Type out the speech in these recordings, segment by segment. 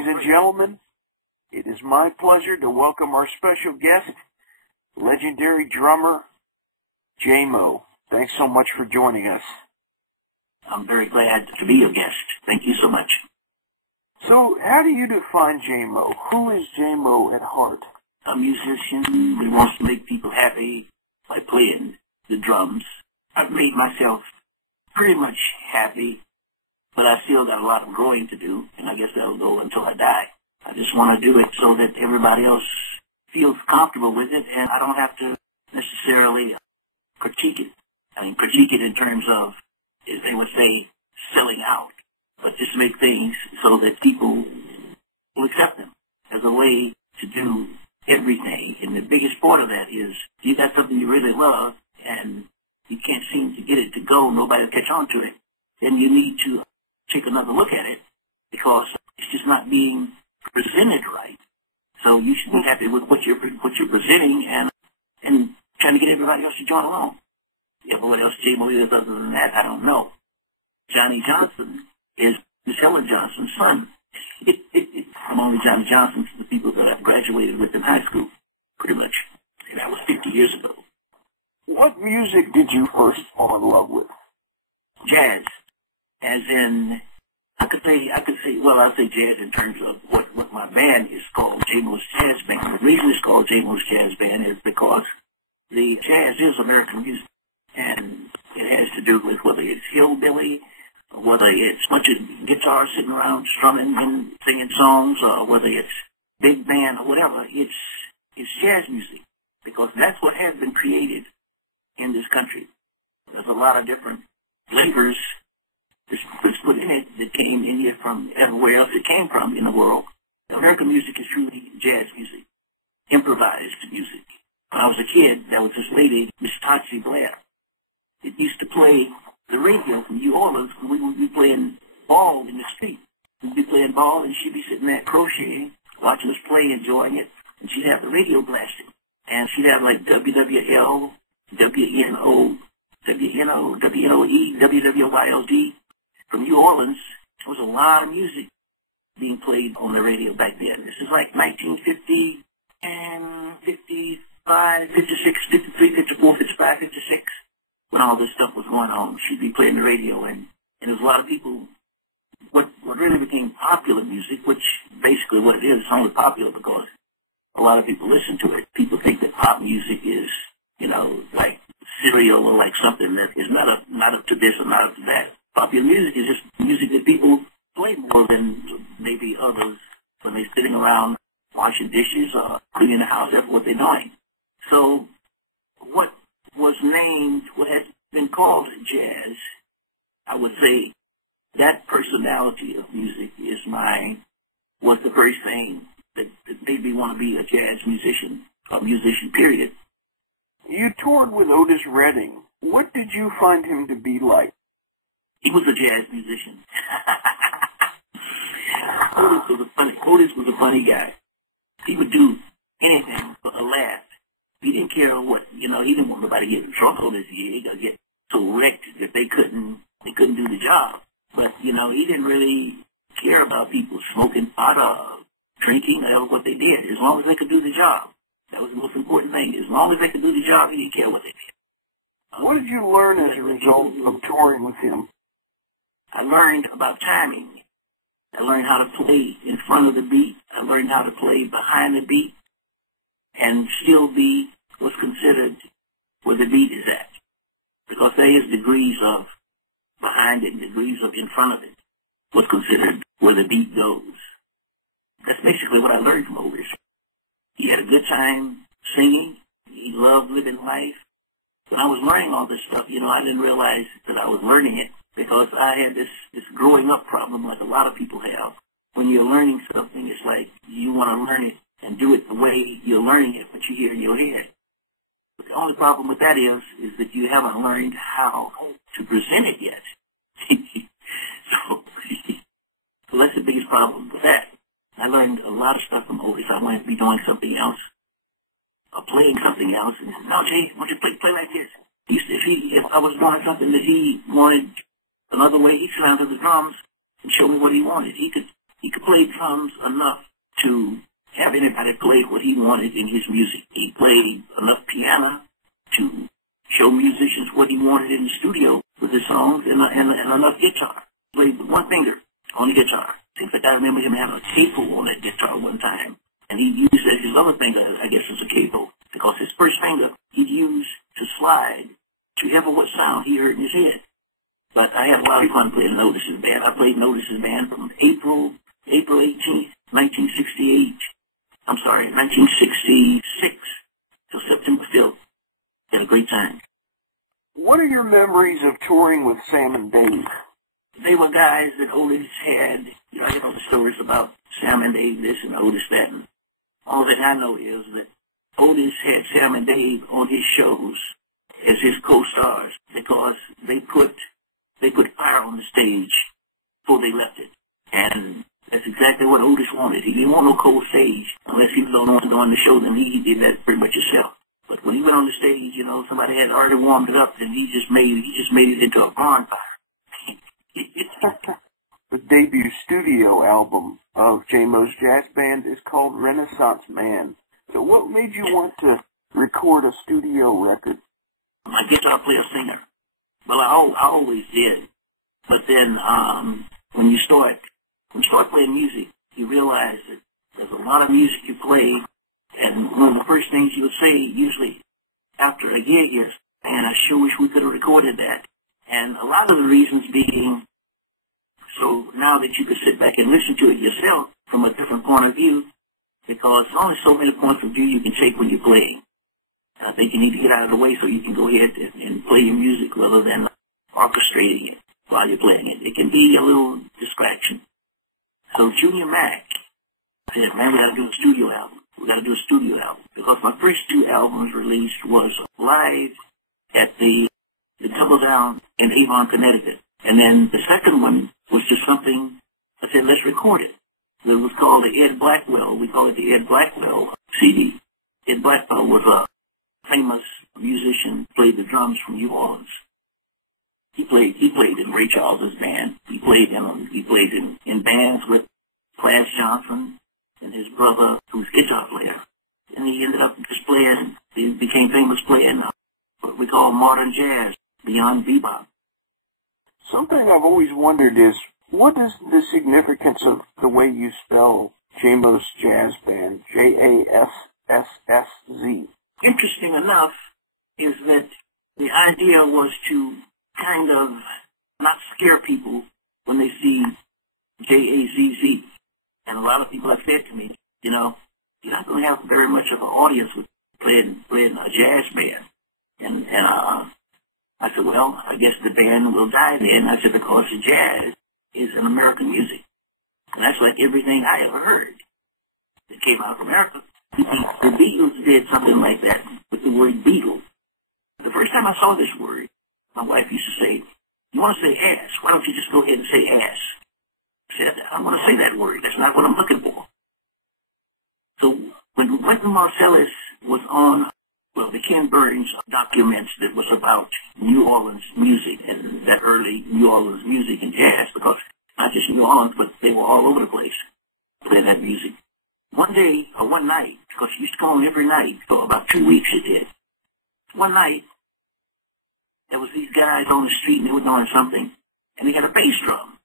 Ladies and gentlemen, it is my pleasure to welcome our special guest, legendary drummer, Jaimoe. Thanks so much for joining us. I'm very glad to be your guest. Thank you so much. So, how do you define Jaimoe? Who is Jaimoe at heart? A musician who wants to make people happy by playing the drums. I've made myself pretty much happy, but I still got a lot of growing to do, and I guess that'll go until I die. I just want to do it so that everybody else feels comfortable with it, and I don't have to necessarily critique it. I mean, critique it in terms of, as they would say, selling out, but just make things so that people will accept them as a way to do everything. And the biggest part of that is you got something you really love, and you can't seem to get it to go, nobody will catch on to it, then you need to take another look at it, because it's just not being presented right. So you should be happy with what you're presenting and trying to get everybody else to join along. Yeah, but what else Jaimoe is other than that, I don't know. Johnny Johnson is Miss Helen Johnson's son. I'm only Johnny Johnson to the people that I've graduated with in high school, pretty much. And that was 50 years ago. What music did you first fall in love with? Jazz. As in, I'd say jazz in terms of what my band is called, Jaimoe's Jazz Band. The reason it's called Jaimoe's Jazz Band is because the jazz is American music, and it has to do with whether it's hillbilly, or whether it's a bunch of guitars sitting around strumming and singing songs, or whether it's big band or whatever. It's jazz music, because that's what has been created in this country. There's a lot of different flavors that's put in it that came in here from everywhere else it came from in the world. American music is truly jazz music, improvised music. When I was a kid, there was this lady, Miss Totsy Blair. It used to play the radio from New Orleans when we would be playing ball in the street. We'd be playing ball, and she'd be sitting there crocheting, watching us play, enjoying it, and she'd have the radio blasting. And she'd have like WWL, WNO, WNOE, WWYLD. From New Orleans, there was a lot of music being played on the radio back then. This is like 1950 and 55, 56, 53, 54, 55, 56, when all this stuff was going on. She'd be playing the radio, and there was a lot of people. What really became popular music, which basically what it is, it's only popular because a lot of people listen to it. People think that pop music is, like cereal or like something that is not up to this or not up to that. Popular music is just music that people play more than maybe others when they're sitting around washing dishes or cleaning the house. That's what they're doing. So what has been called jazz, I would say that personality of music was the first thing that made me want to be a jazz musician, a musician, period. You toured with Otis Redding. What did you find him to be like? He was a jazz musician. Otis was a funny guy. He would do anything for a laugh. He didn't care what, he didn't want nobody getting drunk on his gig or get so wrecked that they couldn't do the job. But, he didn't really care about people smoking pot or drinking or what they did, as long as they could do the job. That was the most important thing. As long as they could do the job, he didn't care what they did. What did you learn as a result of touring with him? I learned about timing. I learned how to play in front of the beat. I learned how to play behind the beat and still be what's considered where the beat is at. Because there is degrees of behind it and degrees of in front of it, what's considered where the beat goes. That's basically what I learned from Otis. He had a good time singing. He loved living life. When I was learning all this stuff, I didn't realize that I was learning it, because I had this growing up problem like a lot of people have. When you're learning something, it's like you want to learn it and do it the way you're learning it, but you hear in your head. But the only problem with that is that you haven't learned how to present it yet. So that's the biggest problem with that. I learned a lot of stuff from Otis. I wanted to be doing something else, or playing something else, and he said, "No, Jay, why don't you play like this?" If I was doing something that he wanted another way, he'd sit down to the drums and show me what he wanted. He could He could play drums enough to have anybody play what he wanted in his music. He played enough piano to show musicians what he wanted in the studio with his songs, and enough guitar. Played with one finger on the guitar. In fact, I remember him having a capo on that guitar one time, and he used his other finger, I guess, as a capo, because his first finger he'd use to slide to hear what sound he heard in his head. But I had a lot of fun playing in Otis's band. I played in Otis's band from April 18th, 1968. 1966 till September 5th. Had a great time. What are your memories of touring with Sam and Dave? They were guys that Otis had. You know, I hear all the stories about Sam and Dave this and Otis that. And all that I know is that Otis had Sam and Dave on his shows as his co-stars because they put fire on the stage before they left it. And that's exactly what Otis wanted. He didn't want no cold stage unless he was the only one doing the show, then he did that pretty much himself. But when he went on the stage, you know, somebody had already warmed it up, and he just made it into a bonfire. The debut studio album of Jaimoe's jazz band is called Renaissance Man. So what made you want to record a studio record? My guitar player singer. Well, I always did. But then when you start playing music, you realize that there's a lot of music you play, and one of the first things you would say, usually after a gig, is, man, I sure wish we could have recorded that. And a lot of the reasons being, so now that you could sit back and listen to it yourself from a different point of view, because there's only so many points of view you can take when you're playing. I think you need to get out of the way so you can go ahead and play your music rather than orchestrating it while you're playing it. It can be a little distraction. So Junior Mac said, man, we got to do a studio album. We got to do a studio album. Because my first two albums released was live at the Double Down in Avon, Connecticut. And then the second one was just something, I said, let's record it. It was called the Ed Blackwell. We call it the Ed Blackwell CD. Ed Blackwell was a famous musician, played the drums from New Orleans. He played in Ray Charles's band. He played in bands with Class Johnson and his brother, who's guitar player. And he ended up just playing, he became famous playing what we call modern jazz, beyond bebop. Something I've always wondered is, what is the significance of the way you spell Jaimoe's Jazz Band, Jasssz? Interesting enough is that the idea was to kind of not scare people when they see Jazzz. And a lot of people have said to me, you know, you're not going to have very much of an audience with playing a jazz band. And I said, well, I guess the band will die then. I said, because jazz is an American music. And that's like everything I ever heard that came out of America. The Beatles did something like that with the word Beatle. The first time I saw this word, my wife used to say, you want to say ass? Why don't you just go ahead and say ass? I said, I don't want to say that word. That's not what I'm looking for. So when Wynton Marsalis was on, well, the Ken Burns documents that was about New Orleans music and that early New Orleans music and jazz, because not just New Orleans, but they were all over the place playing that music. One day, or one night, because she used to come on every night for about 2 weeks it did. One night, there was these guys on the street and they were doing something, and they had a bass drum.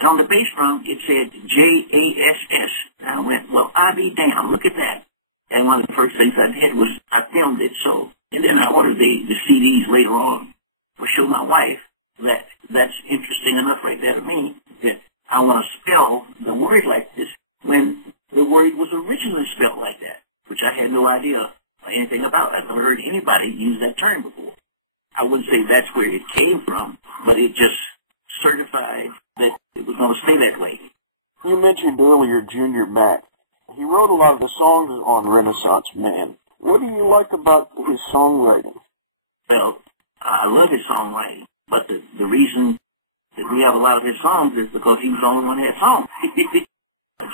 And on the bass drum, it said Jass. And I went, well, I be damned, look at that. And one of the first things I did was I filmed it, and then I ordered the CDs later on to show my wife that that's interesting enough right there to me, that I want to spell the word like this when the word was originally spelled like that, which I had no idea anything about. I've never heard anybody use that term before. I wouldn't say that's where it came from, but it just certified that it was going to stay that way. You mentioned earlier Junior Mac. He wrote a lot of the songs on Renaissance Man. What do you like about his songwriting? Well, I love his songwriting, but the reason that we have a lot of his songs is because he was the only one that had songs.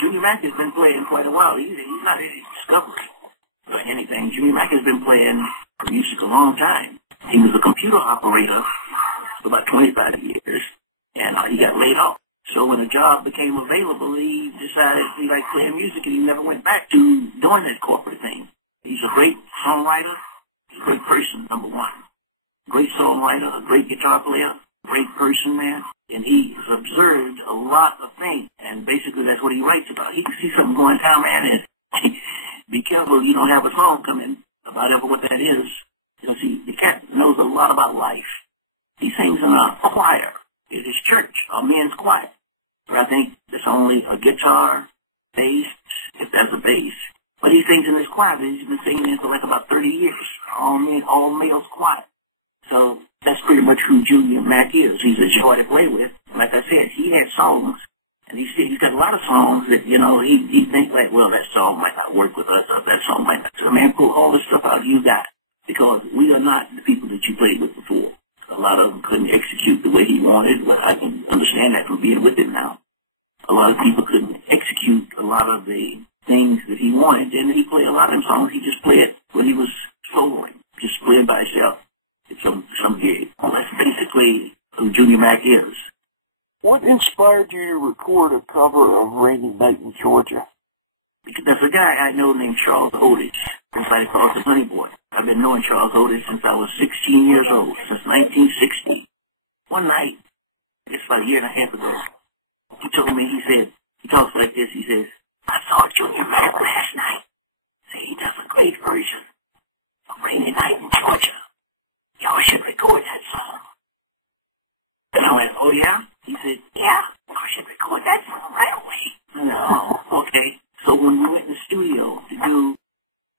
Junior Mac has been playing quite a while. He's not any discovery or anything. Junior Mac has been playing music a long time. He was a computer operator for about 25 years, and he got laid off. So when a job became available, he decided he liked playing music, and he never went back to doing that corporate thing. He's a great songwriter. He's a great person, number one. Great songwriter, a great guitar player, great person, man. And he has observed a lot of things, and basically that's what he writes about. He can see something going down, man, and be careful you don't have a song come in about ever what that is. Because the cat knows a lot about life. He sings in a choir at his church, a men's choir. Where I think there's only a guitar, bass, if that's a bass. But he sings in his choir. He's been singing in for like about 30 years. All males choir. So that's pretty much who Junior Mac is. He's a joy to play with. Like I said, he had songs, and he's got a lot of songs that, he thinks like, well, that song might not work with us, or that song might not. So, man, pull all the stuff out you got, because we are not the people that you played with before. A lot of them couldn't execute the way he wanted. Well, I can understand that from being with him now. A lot of people couldn't execute a lot of the things that he wanted, and he played a lot of them songs. He just played when he was soloing, just playing by himself. It's some gig. Well, that's basically who Junior Mac is. What inspired you to record a cover of Rainy Night in Georgia? Because there's a guy I know named Charles Otis. Everybody calls him Honey Boy. I've been knowing Charles Otis since I was 16 years old, since 1960. One night, it's about a year and a half ago, he told me, he talks like this, he says, I saw Junior Mac last night. See, he does a great version of Rainy Night in Georgia. Y'all should record that song. And I went, oh yeah? He said, yeah, y'all should record that song right away. No, okay. So when we went in the studio to do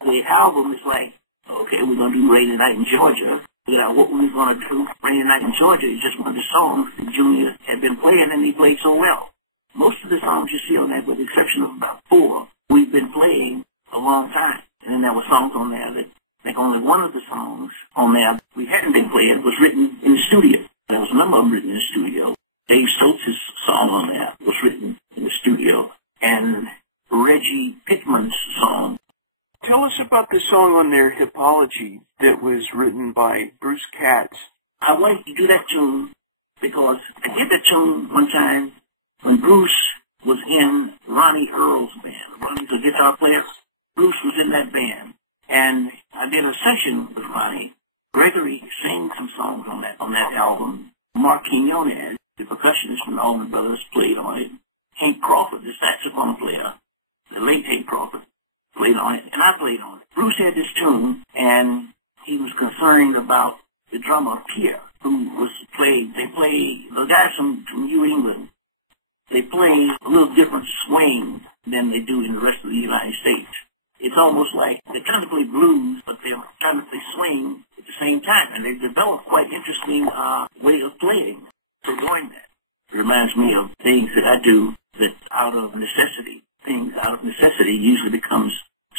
the album, it's like, okay, we're going to do Rainy Night in Georgia. What we were going to do, Rainy Night in Georgia, is just one of the songs that Junior had been playing, and he played so well. Most of the songs you see on that, with the exception of about 4, we've been playing a long time. And then there were songs on there that, like only one of the songs on there we hadn't been playing was written in the studio. There was a number of them written in the studio. Dave Stoltz's song on there was written in the studio. And Reggie Pittman's song. Tell us about the song on there, Hippology, that was written by Bruce Katz. I wanted to do that tune because I did that tune one time when Bruce was in Ronnie Earl's band. Ronnie's a guitar player. Bruce was in that band. And I did a session with Ronnie. Gregory sang some songs on that album. Mark Quinones, the percussionist from the Allman Brothers, played on it. Hank Crawford, the saxophone player, the late Hank Crawford, played on it, and I played on it. Bruce had this tune, and he was concerned about the drummer, Pierre, who was the guys from New England, they play a little different swing than they do in the rest of the United States. It's almost like they kind of play blues, but they're trying to play swing at the same time, and they've developed quite interesting way of playing for doing that. It reminds me of things that I do that out of necessity. Things out of necessity usually becomes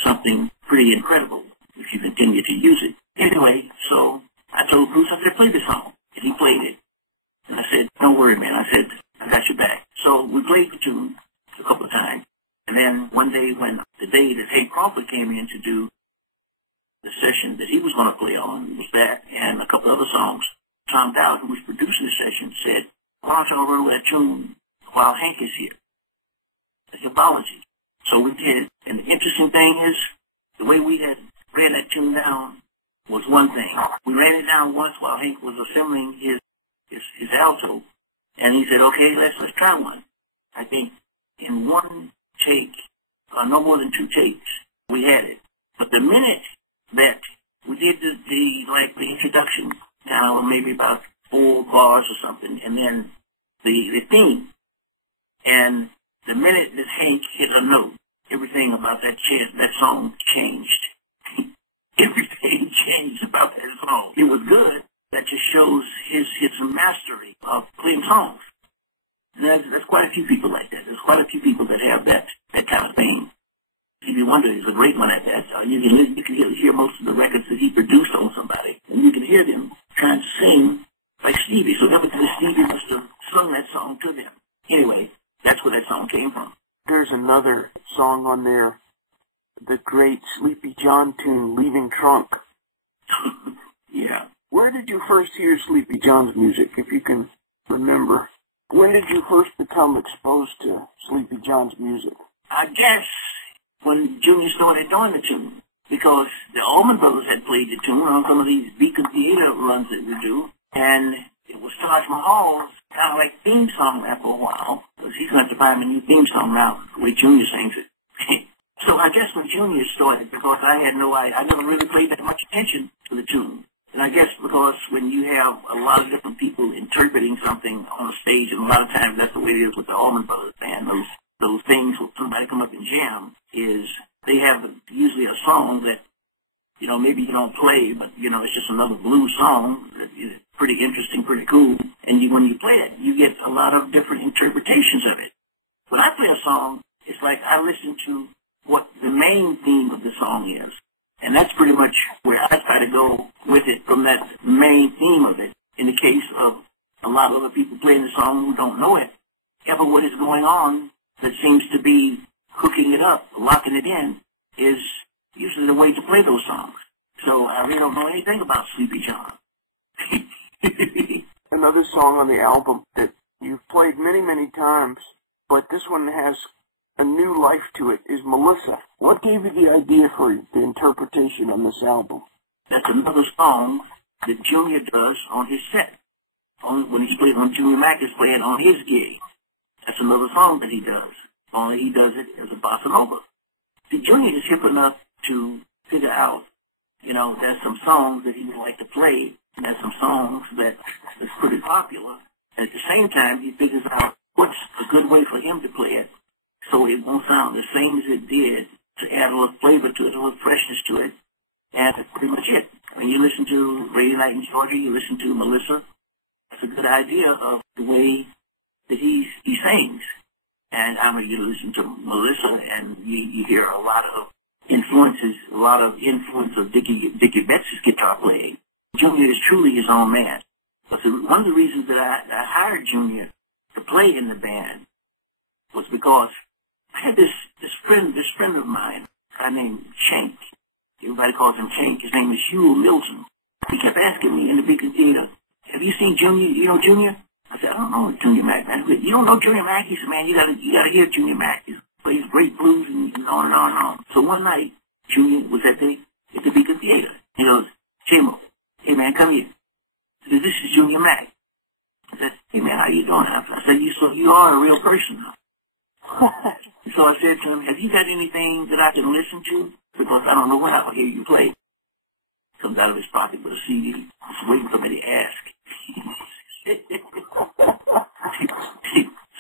something pretty incredible if you continue to use it. Anyway, so I told Bruce, I said, play this song. And he played it. And I said, don't worry, man. I said, I got your back. So we played the tune a couple of times. And then one day the day that Hank Crawford came in to do the session that he was going to play on was that and a couple other songs, Tom Dowd, who was producing the session, said, why don't y'all run with that tune while Hank is here? The Hippology. So we did. And the interesting thing is, the way we had ran that tune down was one thing. We ran it down once while Hank was assembling his alto. And he said, okay, let's try one. I think in one take, no more than 2 takes, we had it. But the minute that we did the introduction, maybe about 4 bars or something, and then the theme, and the minute that Hank hit a note, everything about that song changed. Everything changed about that song. It was good. That just shows his mastery of playing songs. And there's quite a few people like that. There's quite a few people that have that kind of thing. Stevie Wonder is a great one at that. You can hear most of the records that he produced on somebody, and you can hear them trying to sing like Stevie. So evidently Stevie must have sung that song to them. Anyway, that's where that song came from. There's another song on there, the great Sleepy John tune, Leaving Trunk. Yeah. Where did you first hear Sleepy John's music, if you can remember? When did you first become exposed to Sleepy John's music? I guess when Junior started doing the tune, because the Allman Brothers had played the tune on some of these Beacon Theater runs that we do, and it was Taj Mahal's kind of like theme song after a while, because he's going to find a new theme song now, the way Junior sings it. So I guess when Junior started, because I never really paid that much attention to the tune. And I guess because when you have a lot of different people interpreting something on a stage, and a lot of times that's the way it is with the Allman Brothers Band, those things when somebody come up and jam, is they have usually a song that, you know, maybe you don't play, but, you know, it's just another blues song that is pretty interesting, pretty cool. And when you play it, you get a lot of different interpretations of it. When I play a song, it's like I listen to what the main theme of the song is. And that's pretty much where I try to go with it, from that main theme of it. In the case of a lot of other people playing the song who don't know it, ever what is going on that seems to be hooking it up, locking it in, is usually the way to play those songs. So I really don't know anything about Sleepy John. Another song on the album that you've played many, many times, but this one has a new life to it, is Melissa. What gave you the idea for the interpretation on this album? That's another song that Junior does on his set. When he's playing on Junior Mac is playing on his gig. That's another song that he does. Only he does it as a bossa nova. See, Junior is hip enough to figure out, you know, there's some songs that he would like to play, and there's some songs that's pretty popular. And at the same time, he figures out what's a good way for him to play it, so it won't sound the same as it did, to add a little flavor to it, a little freshness to it. And that's pretty much it. When you listen to Radio Night in Georgia, you listen to Melissa, that's a good idea of the way that he sings. And I mean, you listen to Melissa, and you hear a lot of influence of Dickie Betts' guitar playing. Junior is truly his own man. But one of the reasons that I hired Junior to play in the band was because I had this friend of mine, a guy named Shank. Everybody calls him Shank. His name is Hugh Milton. He kept asking me in the Beacon Theater, have you seen Junior? You know Junior? I said, I don't know Junior Mac, man. Said, you don't know Junior Mac? He said, man, you gotta hear Junior Mac. He plays great blues and on and on and on. So one night, Junior was at the Beacon Theater. He goes, Jaimoe, hey man, come here. He said, this is Junior Mac. I said, hey man, how you doing? I said, you are a real person now. So I said to him, have you got anything that I can listen to? Because I don't know when I will hear you play. Comes out of his pocket with a CD. He's waiting for me to ask.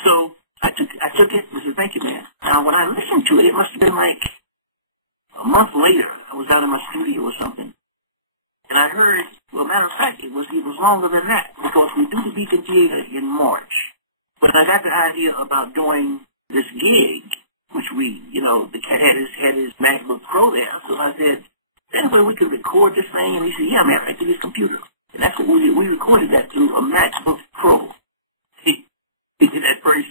So I took it and said, thank you, man. Now, when I listened to it, it must have been like a month later. I was out in my studio or something. And I heard, well, matter of fact, it was longer than that, because we do the Beacon Theater in March. But I got the idea about doing this gig, which the cat had his MacBook Pro there. So I said, anyway, we could record this thing. And he said, yeah, man, right through his computer. And that's what we did. We recorded that through a MacBook Pro. He did that first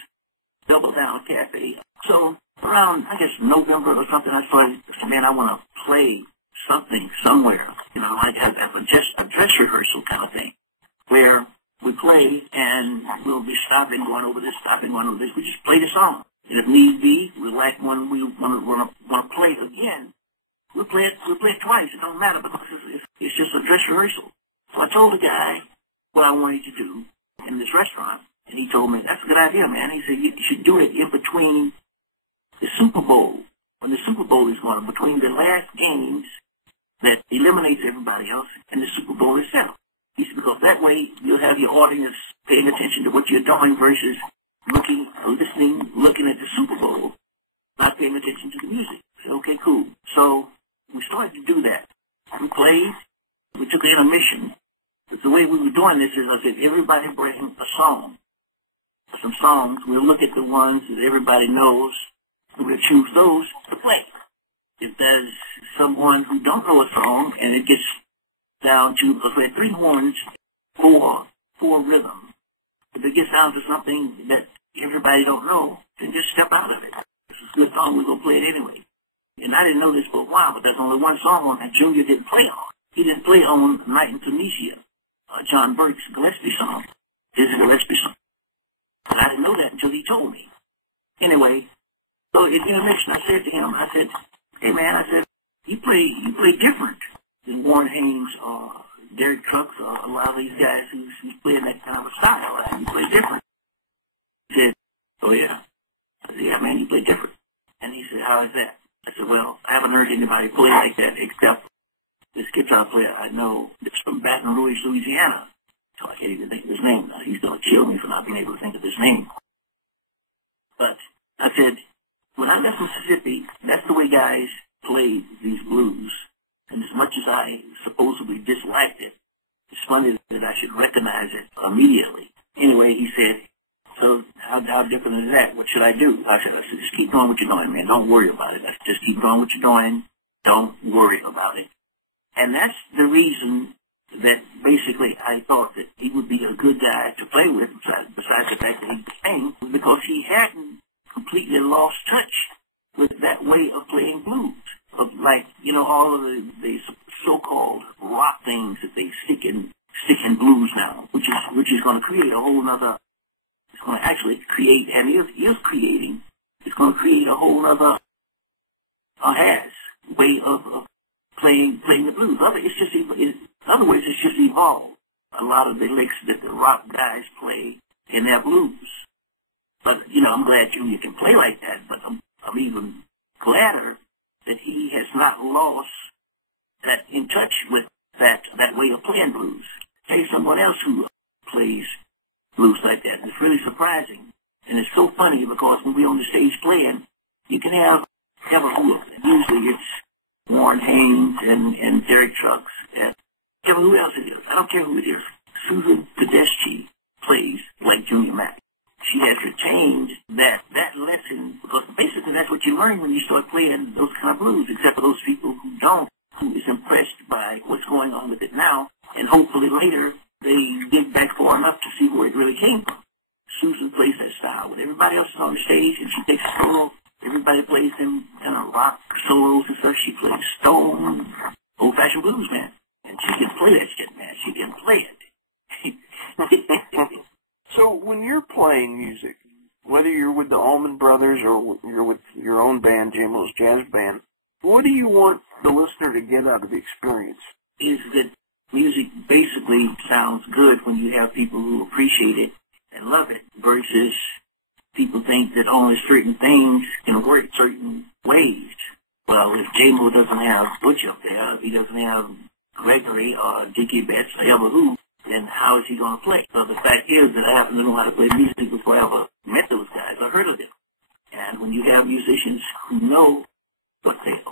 Double Down Cafe. So around, I guess, November or something, I said, man, I want to play something somewhere. You know, like have a dress rehearsal kind of thing, where we play and we'll be stopping, going over this. We just play the song. And if need be, when we want to play it again, we'll play it twice. It don't matter, because it's just a dress rehearsal. So I told the guy what I wanted to do in this restaurant, and he told me, that's a good idea, man. He said, you should do it in between the Super Bowl, when the Super Bowl is going on, between the last games that eliminates everybody else and the Super Bowl itself. He said, because that way you'll have your audience paying attention to what you're doing versus looking at the Super Bowl, not paying attention to the music. I said, okay, cool. So we started to do that. We played. We took an intermission. But the way we were doing this is, I said, everybody bring a song. Some songs. We'll look at the ones that everybody knows. We'll choose those to play. If there's someone who don't know a song and it gets down to, let's say, 3 horns, 4 rhythm. If it gets down to something that everybody don't know, then just step out of it. This is a good song, we're going to play it anyway. And I didn't know this for a while, but there's only one song on that Junior didn't play on. He didn't play on Night in Tunisia, John Burke's Gillespie song. This is a Gillespie song. And I didn't know that until he told me. Anyway, so in intermission, I said to him, I said, hey man, I said, you play different than Warren Haynes or Derek Trucks or a lot of these guys who's playing that kind of a style. You play different. He said, oh yeah. I said, yeah man, you play different. And he said, how is that? I said, well, I haven't heard anybody play like that except this guitar player I know that's from Baton Rouge, Louisiana. So I can't even think of his name now. He's going to kill me for not being able to think of his name. But I said, when I left Mississippi, that's the way guys played these blues. And as much as I supposedly disliked it, it's funny that I should recognize it immediately. Anyway, he said, so how different is that? What should I do? I said, just keep doing what you're doing, man. Don't worry about it. Just keep doing what you're doing. Don't worry about it. And that's the reason that basically I thought that he would be a good guy to play with, besides the fact that he could sing, because he hadn't completely lost touch with that way of playing blues. Of like, you know, all of the so-called rock things that they stick in blues now, which is going to create a whole other, it's going to actually create, and is creating, it's going to create a whole other, way of playing the blues. In other words, it's just evolved a lot of the licks that the rock guys play in their blues. But, you know, I'm glad Junior can play like that, but I'm even gladder that he has not lost that in touch with that way of playing blues. Tell you someone else who plays blues like that. And it's really surprising. And it's so funny because when we're on the stage playing, you can have a Whoah. Usually it's Warren Haynes and Derek Trucks and who else it is. I don't care who it is. Susan Tedeschi plays like Junior Mack. She has retained that lesson because basically that's what you learn when you start playing those kind of blues, except for those people who don't, who is impressed by what's going on with it now, and hopefully later they dig back far enough to see where it really came from. Susan plays that style. When everybody else is on the stage and she takes a solo, everybody plays them kind of rock solos and stuff. She plays stone, old-fashioned blues, man. And she can play that shit, man. She can play it. So when you're playing music, whether you're with the Allman Brothers or you're with your own band, Jaimoe's Jazz Band, what do you want the listener to get out of the experience? Is that music basically sounds good when you have people who appreciate it and love it versus people think that only certain things can work certain ways. Well, if Jaimoe doesn't have Butch up there, if he doesn't have Gregory or Dickie Betts or ever who, then how is he going to play? So the fact is that I happen to know how to play music before I ever met those guys or heard of them. And when you have musicians who know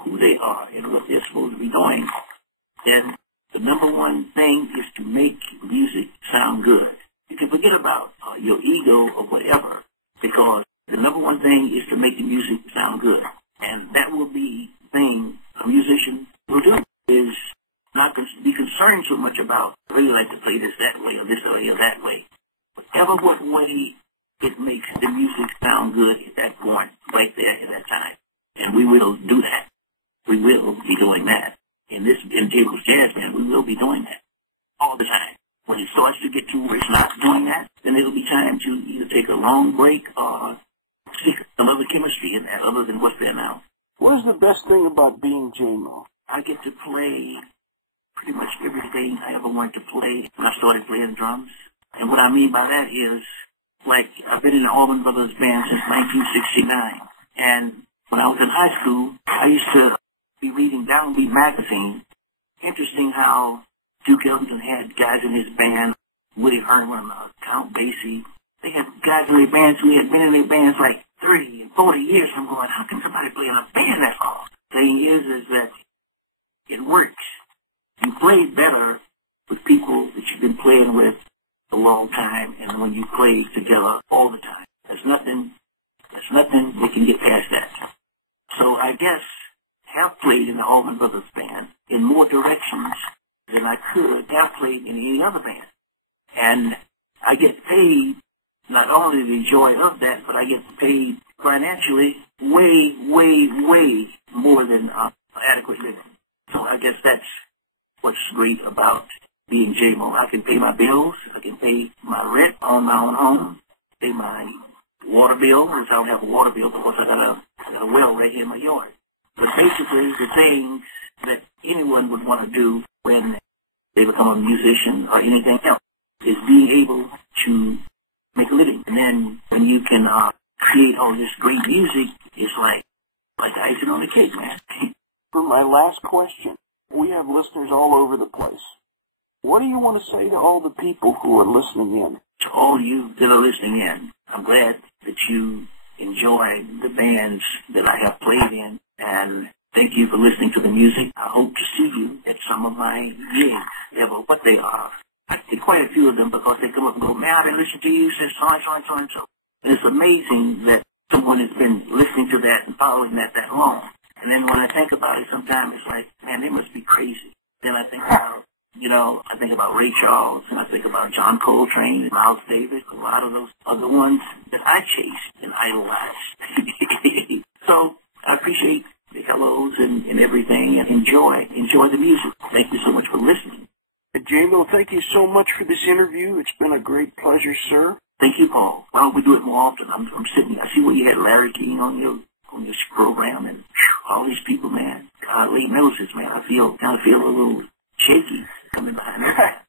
who they are and what they're supposed to be doing, then the number one thing is to make music sound good. You can forget about your ego or whatever, because the number one thing is to make the music sound good. And that will be the thing a musician will do, is not be concerned so much about, I really like to play this that way or this way or that way. Whatever what way it makes the music sound good at that point, right there at that time. And we will do that. We will be doing that. In Jaimoe's Jazz Band, we will be doing that all the time. When it starts to get to where it's not doing that, then it'll be time to either take a long break or stick some other chemistry in that other than what's there now. What is the best thing about being Jaimoe? I get to play pretty much everything I ever wanted to play when I started playing drums. And what I mean by that is, like, I've been in the Allman Brothers Band since 1969. And when I was in high school, I used to be reading Downbeat magazine. Interesting how Duke Ellington had guys in his band, Woody Herman, Count Basie. They had guys in their bands who had been in their bands like 30 and 40 years. I'm going, how can somebody play in a band that long? The thing is that it works. You play better with people that you've been playing with a long time, and when you play together all the time. There's nothing that can get past that. So I guess have played in the Allman Brothers Band in more directions than I could have played in any other band. And I get paid not only the joy of that, but I get paid financially way more than adequate living. So I guess that's what's great about being Jaimoe. I can pay my bills. I can pay my rent on my own home. pay my water bill, because I don't have a water bill, because I got a well right here in my yard. But basically, the things that anyone would want to do when they become a musician or anything else is being able to make a living. And then when you can create all this great music, it's like icing on the cake, man. For my last question, we have listeners all over the place. What do you want to say to all the people who are listening in? To all you that are listening in, I'm glad that you enjoy the bands that I have played in, and thank you for listening to the music. I hope to see you at some of my gigs, ever what they are. I did quite a few of them because they come up and go, man, I've been listening to you since so and so and so and so. And it's amazing that someone has been listening to that and following that long. And then when I think about it, sometimes it's like, man, they must be crazy. Then I think about, I think about Ray Charles, and I think about John Coltrane and Miles Davis, a lot of those other ones that I chased and idolized. So I appreciate the hellos and everything, and enjoy the music. Thank you so much for listening. Jaimoe, thank you so much for this interview. It's been a great pleasure, sir. Thank you, Paul. Why don't we do it more often? I'm sitting. I see where you had Larry King on your program, and all these people, man. God, Lee Moses, man. I kind of feel a little shaky coming behind that.